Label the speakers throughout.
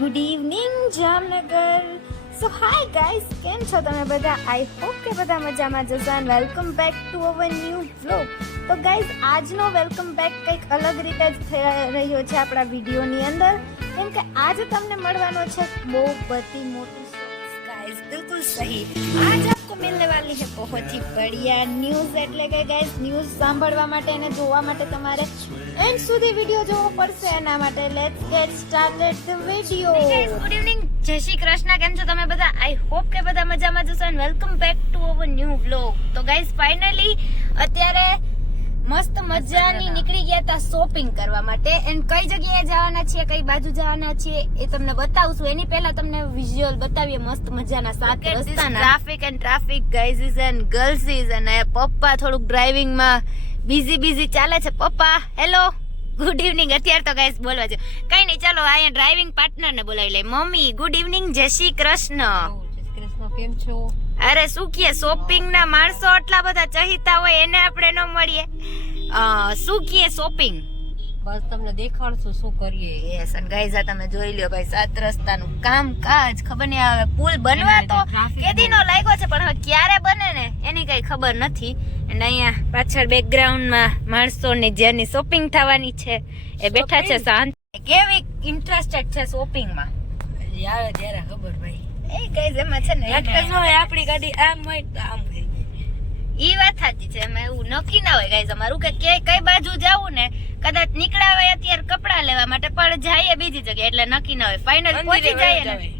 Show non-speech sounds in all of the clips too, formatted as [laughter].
Speaker 1: Good evening Jamnagar so hi guys કેમ છો તમે બધા? આઈ હોપ કે બધા મજામાં જશો and welcome back to our new vlog તો ગાઈસ આજનો વેલકમ બેક કંઈક અલગ રીતે જ થઈ રહ્યો છે આપણા વિડીયોની અંદર. કેમ કે આજે તમને મળવાનો છે બહુ બધી મોટી ગાઈસ બિલકુલ સહી. આજ તો મિલને વાલી છે. બહુત હી બઢિયા ન્યૂઝ એટલે કે ગાઈસ ન્યૂઝ સાંભળવા માટે અને જોવા માટે તમારે એન્ડ સુધી વિડિયો જોવો પડશે. એના માટે let's get started the video guys good evening જય શ્રી કૃષ્ણ. કેમ છો તમે બધા? આઈ હોપ કે બધા મજામાં જશો and welcome back to our new vlog તો ગાઈસ ફાઇનલી અત્યારે મસ્ત મજાની નીકળી ગયા હતા શોપિંગ કરવા માટે. એન્ડ કઈ જગ્યાએ જવાના છીએ કઈ બાજુ જવાના છીએ એ તમને બતાવશું. એની પહેલા તમને વિઝ્યુઅલ બતાવીએ મસ્ત મજાના સાત રસ્તાના. Traffic and traffic guys and girls અને પપ્પા થોડુંક ડ્રાઇવિંગમાં બિઝી બિઝી ચાલે છે. પપ્પા હેલો ગુડ ઇવનિંગ અત્યારે તો ગાઈસ બોલવા છે. કઈ નહીં ચાલો અહીંયા ડ્રાઇવિંગ પાર્ટનર ને બોલાવી લે મમ્મી ગુડ ઇવનિંગ જય શ્રી કૃષ્ણ.
Speaker 2: કૃષ્ણ. કેમ છો?
Speaker 1: અરે શું કીએ શોપિંગ ના માણસો આટલા બધા ચહિતા હોય એને આપણે ન મળીએ? શું કીએ શોપિંગ
Speaker 2: બસ તમને દેખાડશું શું કરીએ.
Speaker 1: યસ અને ગાઈઝ તમે જોઈ લ્યો ભાઈ સાત રસ્તાનું કામ કાજ ખબર નહીં આવે પુલ બનવા તો કેદીનો લાગ્યો છે પણ હવે ક્યારે બને ને એની કઈ ખબર નથી. અને અહીંયા પાછળ બેકગ્રાઉન્ડમાં માણસોની જેની શોપિંગ થવાની છે એ બેઠા છે શાંત. કેવી ઇન્ટરેસ્ટેડ છે શોપિંગમાં
Speaker 2: આવે ત્યારે ખબર ભાઈ.
Speaker 1: એ ગાઈઝ એમાં છે ને
Speaker 2: નાટક હોય આપણી ગાડી આમ હોય તો આમ હોય.
Speaker 1: ઈ વાત સાચી છે એમાં એવું નક્કી ના હોય ગાઈઝ અમારું કે કે કઈ બાજુ જાવું ને કદાચ નીકળ્યા હોય અત્યારે કપડા લેવા માટે પણ જઈએ બીજી જગ્યાએ એટલે નક્કી ના હોય. ફાઇનલ પહોંચી જાય ને.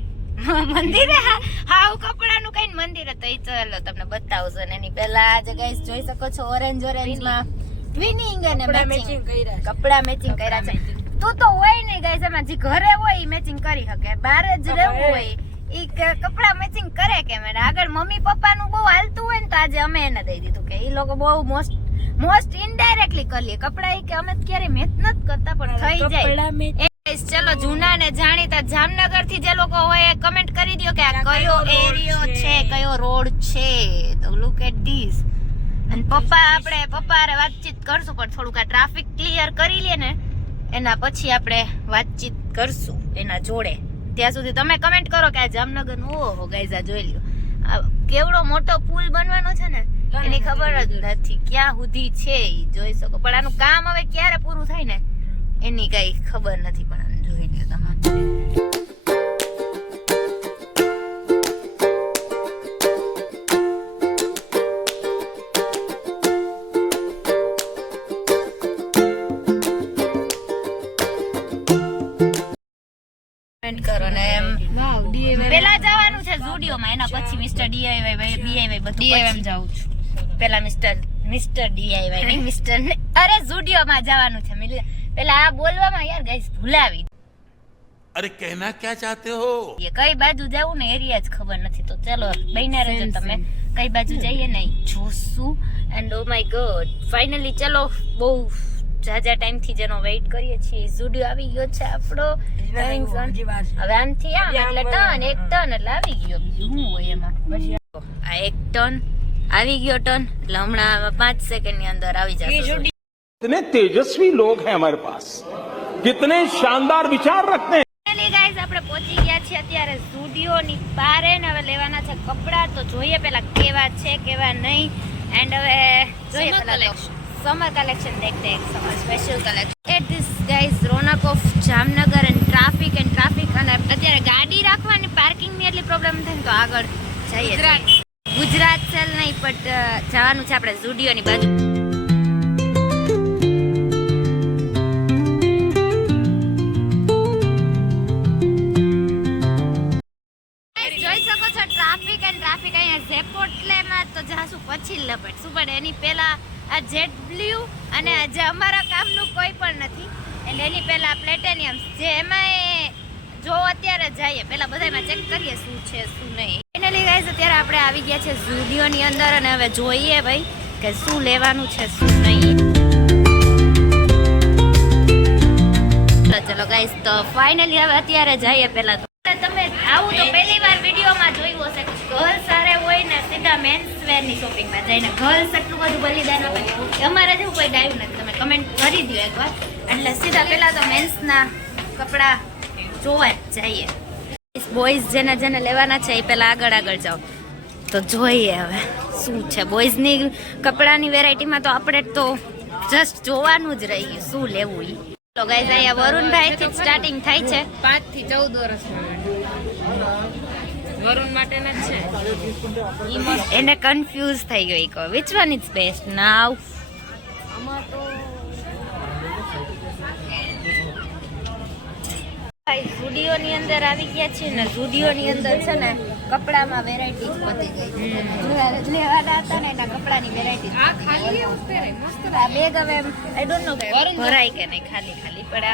Speaker 1: [laughs] મંદિરે? હા હાવ કપડાનું કઈ મંદિરે તો એ ચાલો તમને બતાવશો ને એની પહેલા આજે ગાઈસ જોઈ શકો છો ઓરેન્જ ઓરેન્જમાં. ટ્વિનિંગ અને
Speaker 2: કપડા
Speaker 1: મેચિંગ
Speaker 2: કર્યા છે.
Speaker 1: કપડા મેચિંગ કર્યા છે. તું તો હોય નહીં ગાય એમાં જે ઘરે હોય એ મેચિંગ કરી શકે. બહાર જ રહેવું હોય. ઈ કપડા મેચિંગ કરે કે એને આગળ મમ્મી પપ્પાનું બહુ હાલતું હોય ને તો આજે અમે એને દઈ દીધું કે ઈ લોકો બહુ મોસ્ટ મોસ્ટ ઇનડાયરેક્ટલી કરી લે. કપડા ઈ કે અમે ક્યારે મેચ નથી કરતા પણ થઈ જાય. ચલો જૂના ને જાણીતા જામનગરથી જે લોકો હોય કમેન્ટ કરી દો કે આ કયો એરિયો છે? કયો રોડ છે? તો લુક એટ ધીસ અને પપ્પા આપણે પપ્પા હારે વાતચીત કરશું પણ થોડુંક આ ટ્રાફિક ક્લિયર કરી લે ને એના પછી આપણે વાતચીત કરશું એના જોડે. ત્યાં સુધી તમે કમેન્ટ કરો કે આ જામનગરનું ઓહો ગાઈઝ આ જોઈ લ્યો. કેવડો મોટો પુલ બનવાનો છે ને એની ખબર જ નથી ક્યાં સુધી છે એ જોઈ શકો. પણ આનું કામ હવે ક્યારે પૂરું થાય ને એની કઈ ખબર નથી પણ જોઈ લ્યો તમે. મિસ્ટર મિસ્ટર નહીં અરે સ્ટુડિયો માં જવાનું છે પેલા આ બોલવામાં યાર ગાઈસ ભૂલાવી
Speaker 3: અરે કહેના ક્યાં ચાહતે હો?
Speaker 1: એ કઈ બાજુ જાવું ને એરિયા જ ખબર નથી તો ચલો બહેના રહેજો તમે. કઈ બાજુ જઈએ ને જોશું. And oh my god finally ચલો બહુ જાજા ટાઈમ થી જેનો વેઇટ કરીએ છીએ ઝુડિયો આવી ગયો છે આપણો Coming soon.
Speaker 2: હજી વાર છે.
Speaker 1: હવે આમથી આમ
Speaker 2: આમ
Speaker 1: એટલે
Speaker 2: વળે,
Speaker 1: ટર્ન એક
Speaker 2: હા.
Speaker 1: ટર્ન એટલે આવી ગયો બીજું શું હોય એમાં
Speaker 2: પછી
Speaker 1: આ એક ટર્ન આવી ગયો ટર્ન એટલે હમણાં પાંચ સેકન્ડ ની અંદર આવી
Speaker 2: એ
Speaker 1: જશે
Speaker 2: જોડી
Speaker 3: कितने तेजस्वी लोग हैं हमारे पास कितने શાનદાર વિચાર रखते हैं
Speaker 1: ફાઇનલી ગાઈસ આપણે પહોંચી ગયા છીએ અત્યારે સ્ટુડિયો ની બારે ને હવે લેવાના છે કપડા તો જોઈએ પેલા કેવા છે કેવા નહીં એન્ડ હવે જોઈએ
Speaker 2: Summer
Speaker 1: પેલા સમર કલેક્શન દેખતે એક summer special collection at this guys Ronak of Jamnagar and traffic and traffic અને અત્યારે ગાડી રાખવાની પાર્કિંગની એટલી પ્રોબ્લેમ થાય ને તો આગળ જઈએ.
Speaker 2: ગુજરાત.
Speaker 1: સેલ નહીં બટ જવાનું છે આપણે ઝુડિયોની બાજુ. જોઈ શકો છો ટ્રાફિક એન્ડ ટ્રાફિક અહીંયા જેપોટલેમાં તો જાશું પછી લપટશું પણ એની પહેલા આ જેટ બ્લુ અને જે અમારા કામનું કોઈ પણ નથી. એટલે એની પહેલાં પ્લેટેનિયમ જે એમાં જો અત્યારે જઈએ, પહેલાં બધામાં ચેક કરીએ શું છે, શું નહીં. ફાઇનલી ગાઈઝ અત્યારે આપણે આવી ગયા છે ઝુડિયો અંદર અને હવે જોઈએ ભાઈ કે શું લેવાનું છે, શું નહીં. ચલો ગાઈઝ તો ફાઇનલી હવે અત્યારે જઈએ પહેલાં આવું તો પહેલી વાર વિડીયોમાં જોયું હશે. ગર્લ્સ સારે હોય ને સીધા મેન્સ વેરની શોપિંગમાં જઈને ગર્લ્સ એટલું બધું બલિદાન આપે અમારે જેવું કોઈ ડાયું નથી. તમે કમેન્ટ કરી દો એકવાર. એટલે સીધા પહેલા તો મેન્સ ના કપડા જોવા જ જઈએ. બોયઝ જેને જેને લેવાના છે એ પહેલા આગળ આગળ જાઓ. તો જોઈએ હવે શું છે. બોયઝની કપડાની વેરાયટીમાં તો આપણે તો જસ્ટ જોવાનું જ રહી શું લેવું એ તો ગાઈઝ અહીંયા વરુણભાઈ થી સ્ટાર્ટિંગ થાય છે.
Speaker 2: પાંચથી ચૌદ વર્ષ વરુણ માટેના જ છે.
Speaker 1: એને કન્ફ્યુઝ થઈ ગઈ કહો. Which one is best now
Speaker 2: આમાં તો
Speaker 1: ઝુડિયો ની અંદર આવી ગયા છે ને ઝુડિયો ની અંદર છે ને કપડામાં વેરાયટી પતી ગઈ. લેવાના હતા ને એના કપડાની વેરાયટી
Speaker 2: આ ખાલી મસ્ત
Speaker 1: આ બેગ હવે આઈ ડોન્ટ નો ભરાય કે નહીં ખાલી ખાલી. પણ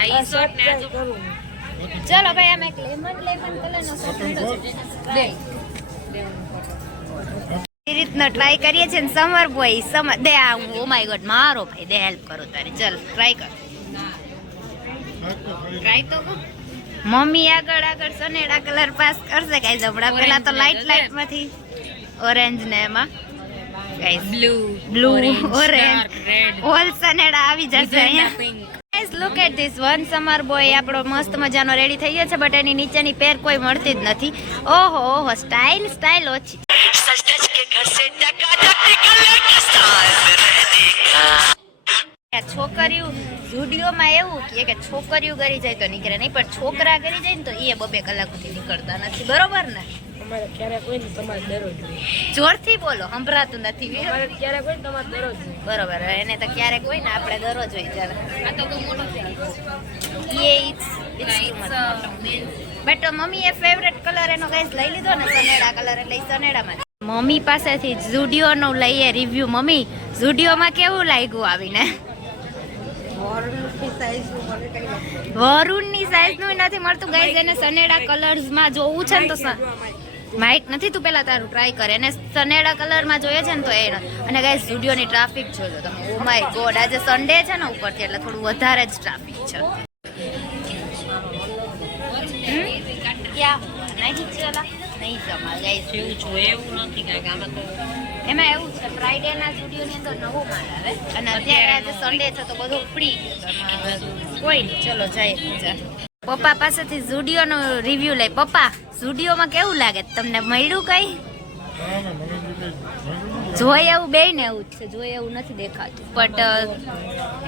Speaker 1: આ
Speaker 2: ઈ શર્ટ ને આ
Speaker 1: ચલો ભાઈ અમે લેમન લેમન કલરનો લીધો બે. એ રીતનો ટ્રાય કરીએ છીએ ને સમર બોય સમ દે આ હું ઓ માય ગોડ મારો ભાઈ દે હેલ્પ કરો તારે. ચલ ટ્રાય કર.
Speaker 2: ટ્રાય તો
Speaker 1: મમ્મી આગળ આગળ સનેડા કલર પાસ કરશે. ગાઈઝ હમણાં પેલા તો લાઈટ લાઈટમાંથી. ઓરેન્જ ને એમાં. Guys
Speaker 2: blue
Speaker 1: blue
Speaker 2: orange
Speaker 1: all સનેડા આવી જશે અહીંયા. Look at this one summer boy આપણો મસ્ત મજાનો રેડી થઈ ગયો છે બટ એની નીચેની પેર કોઈ મળતી જ નથી. ઓહો ઓહો સ્ટાઇલ સ્ટાઇલ ઓછી. છોકરીઓ વિડીયોમાં એવું કે કે છોકરીઓ કરી જાય તો નીકળે નહીં પણ છોકરા કરી જાય ને તો એ બબે કલાક સુધી નીકળતા નથી. બરોબર ને?
Speaker 2: અમારે ક્યારે કોઈ તમારે દરરોજ
Speaker 1: જોરથી બોલો સંભળાતું નથી.
Speaker 2: અમારે ક્યારેક કોઈ તમારે ડરો
Speaker 1: બરોબર એને તો ક્યારેક હોય ને આપણે દરરોજ હોય ચાલે
Speaker 2: આ તો બહુ મોટો
Speaker 1: એ ઇટ્સ બટ મમ્મી એ ફેવરેટ કલર એનો ગાઈસ લઈ લીધો ને સનેડા કલર એટલે સનેડામાં. મમ્મી પાસેથી ઝુડિયો નો લઈએ રિવ્યુ મમ્મી ઝુડિયોમાં કેવું લાગ્યું આવીને? વરુણની સાઈઝનું નથી. મળતું ગાઈસ એને સનેડા કલર્સમાં જોવું છે ને તો માઇક નથી તું પેલા તારું ટ્રાય કરે. એને સનેડા કલરમાં જોઈએ છે ને તો એ અને ગાઈસ ઝુડિયો ની ટ્રાફિક જોજો તમે. ઓ માય ગોડ આજે સન્ડે છે ને ઉપરથી એટલે થોડું વધારે જ ટ્રાફિક છે. ક્યાં નહીં ચલા નહીં જમા ગાઈસ
Speaker 2: જેવું જોઈએ એવું નથી કાંઈક. આમાં તો
Speaker 1: એમાં એવું છે ફ્રાઈડે ના સ્ટુડિયો અંદર નવો માલ આવે અને અત્યારે આજે સન્ડે છે તો બધું ઉપડી ગયું. કોઈ નહીં ચલો જાય પપ્પા પાસેથી ઝુડિયો નો રિવ્યુ લઈ. પપ્પા ઝુડિયોમાં કેવું લાગે? તમને મળ્યું કઈ? જોઈ એવું બે ને એવું જ છે જોઈ એવું નથી દેખાતું. બટ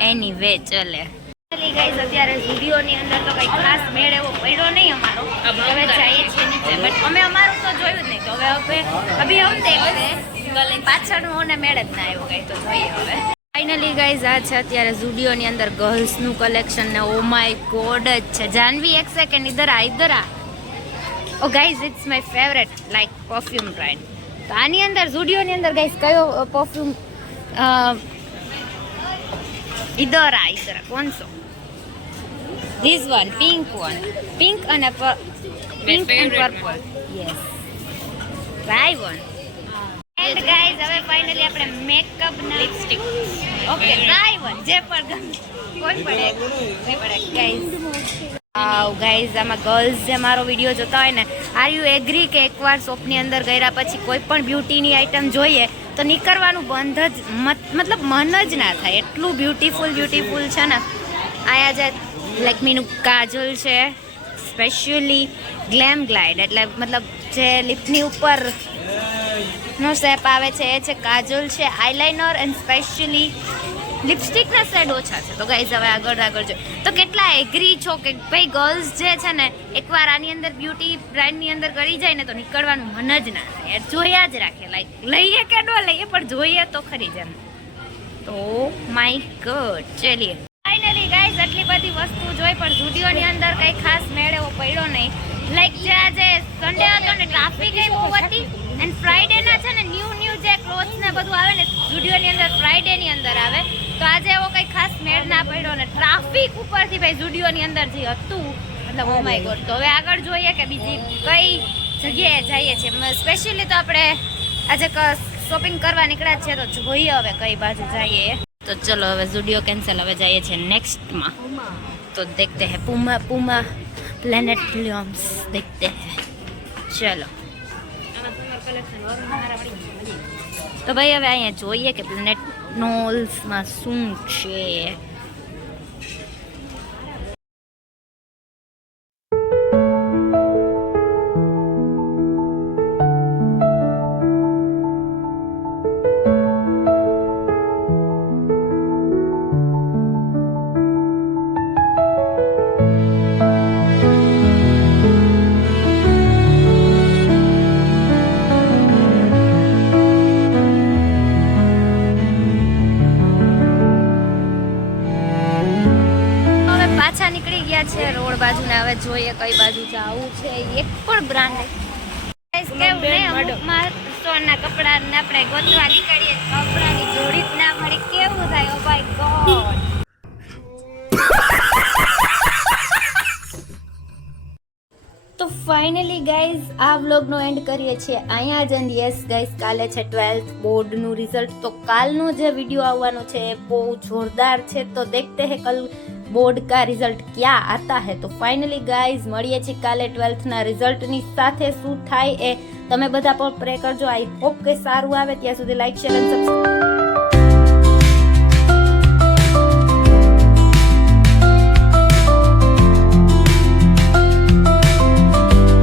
Speaker 1: એની વે ચલે. ગાઈઝ અત્યારે ઝુડિયો ની અંદર તો કઈ આ છે કલેક્શન ને ઓ માય ગોડ જ છે. જાનવી, એક સેકન્ડ ઇધર આ ઇધર આ. ઓ guys it's my favourite like perfume brand તો આની અંદર ઝુડિયો ની અંદર ગાઈઝ કયો પરફ્યુમ ઇધર આ ઇધર કોણ so this one pink one pink અને pink and purple Yes. Try one and guys હવે ફાઇનલી આપણે મેકઅપ ના લિપસ્ટિક ઓકે ટ્રાય વન જે પણ ગમે. કોઈ પડે કોઈ પડે ગાઈઝ આમાં ગર્લ્સ જે મારો વીડિયો જોતા હોય ને આર યુ એગ્રી કે એકવાર શોપની અંદર ગયા પછી કોઈ પણ બ્યુટીની આઇટમ જોઈએ તો નીકળવાનું બંધ જ મત- મતલબ મન જ ના થાય. એટલું બ્યુટીફુલ બ્યુટીફુલ છે ને. આયા જે લેકમીનું કાજલ છે સ્પેશિયલી ગ્લેમ ગ્લાઇડ એટલે મતલબ જે લિપની ઉપર નો સેપ આવે છે, એ છે કાજલ છે આઈલાઇનર એન્ડ સ્પેશિયલી લિપસ્ટિકના સેડ ઓછા છે. તો ગાઈઝ હવે આગળ આગળ જો. તો કેટલા એગ્રી છો કે ભાઈ ગર્લ્સ જે છે ને, એકવાર આની અંદર બ્યુટી બ્રાન્ડની અંદર કરી જાય ને તો નીકળવાનું મન જ ના થાય. જોયા જ રાખે. લાઈક લઈએ કે ન લઈએ, પણ જોઈએ તો ખરી જ એમ. તો માય ગડ ચલીએ. ગાઈઝ આટલી બધી વસ્તુ જોઈ, પણ સ્ટુડિયોની અંદર કઈ ખાસ મેળ એવો પડ્યો નહીં. લાઈક જે આજે સન્ડે હતો ને ટ્રાફિક એ બહુ હતી. એન્ડ ફ્રાઈડે ના છે ને ન્યૂ ન્યૂ જે ક્લોથ્સ ને બધું આવે ને સ્ટુડિયોની અંદર ફ્રાઈડે ની અંદર આવે. તો આજે એવો કઈ ખાસ મેળ ના પડ્યો ને. ટ્રાફિક ઉપરથી ભાઈ સ્ટુડિયોની અંદર જે હતું, મતલબ ઓ માય ગોડ તો હવે આગળ જોઈએ કે બીજી કઈ જગ્યાએ જઈએ છીએ. સ્પેશિયલી તો આપણે આજે શોપિંગ કરવા નીકળ્યા છે તો જોઈએ હવે કઈ બાજુ જઈએ. તો ચલો હવે સ્ટુડિયો કેન્સલ હવે જઈએ છીએ નેક્સ્ટમાં तो देखते हैं पुमा पुमा प्लेनेटलियम्स देखते हैं चलो તો ભાઈ હવે અહીંયા જોઈએ કે પ્લેનેટ નોલ્સમાં શું છે કઈ બાજુ જવું છે એક પણ બ્રાન્ડ કેવું
Speaker 2: બેન,
Speaker 1: અમુકમાં સોના કપડા આપણે ગોતવા નીકળીએ કપડાની જોડી જ ના મળે. કેવું થાય? ઓ માય ગોડ તો ફાઇનલી ગાઈઝ આ વ્લોગનો એન્ડ કરીએ છીએ. અહીંયા જ એન્ડ યસ ગાઈઝ કાલે છે ટ્વેલ્થ બોર્ડનું રિઝલ્ટ તો કાલનો જે વીડિયો આવવાનો છે એ બહુ જોરદાર છે. તો દેખતે હે કલ બોર્ડ કા રિઝલ્ટ ક્યાં આતા હે? તો ફાઇનલી ગાઈઝ મળીએ છીએ કાલે ટ્વેલ્થના રિઝલ્ટની સાથે. શું થાય એ તમે બધા પણ પ્રે કરજો. આઈ હોપ કે સારું આવે. ત્યાં સુધી લાઈક શેર એન્ડ સબસ્ક્રાઈબ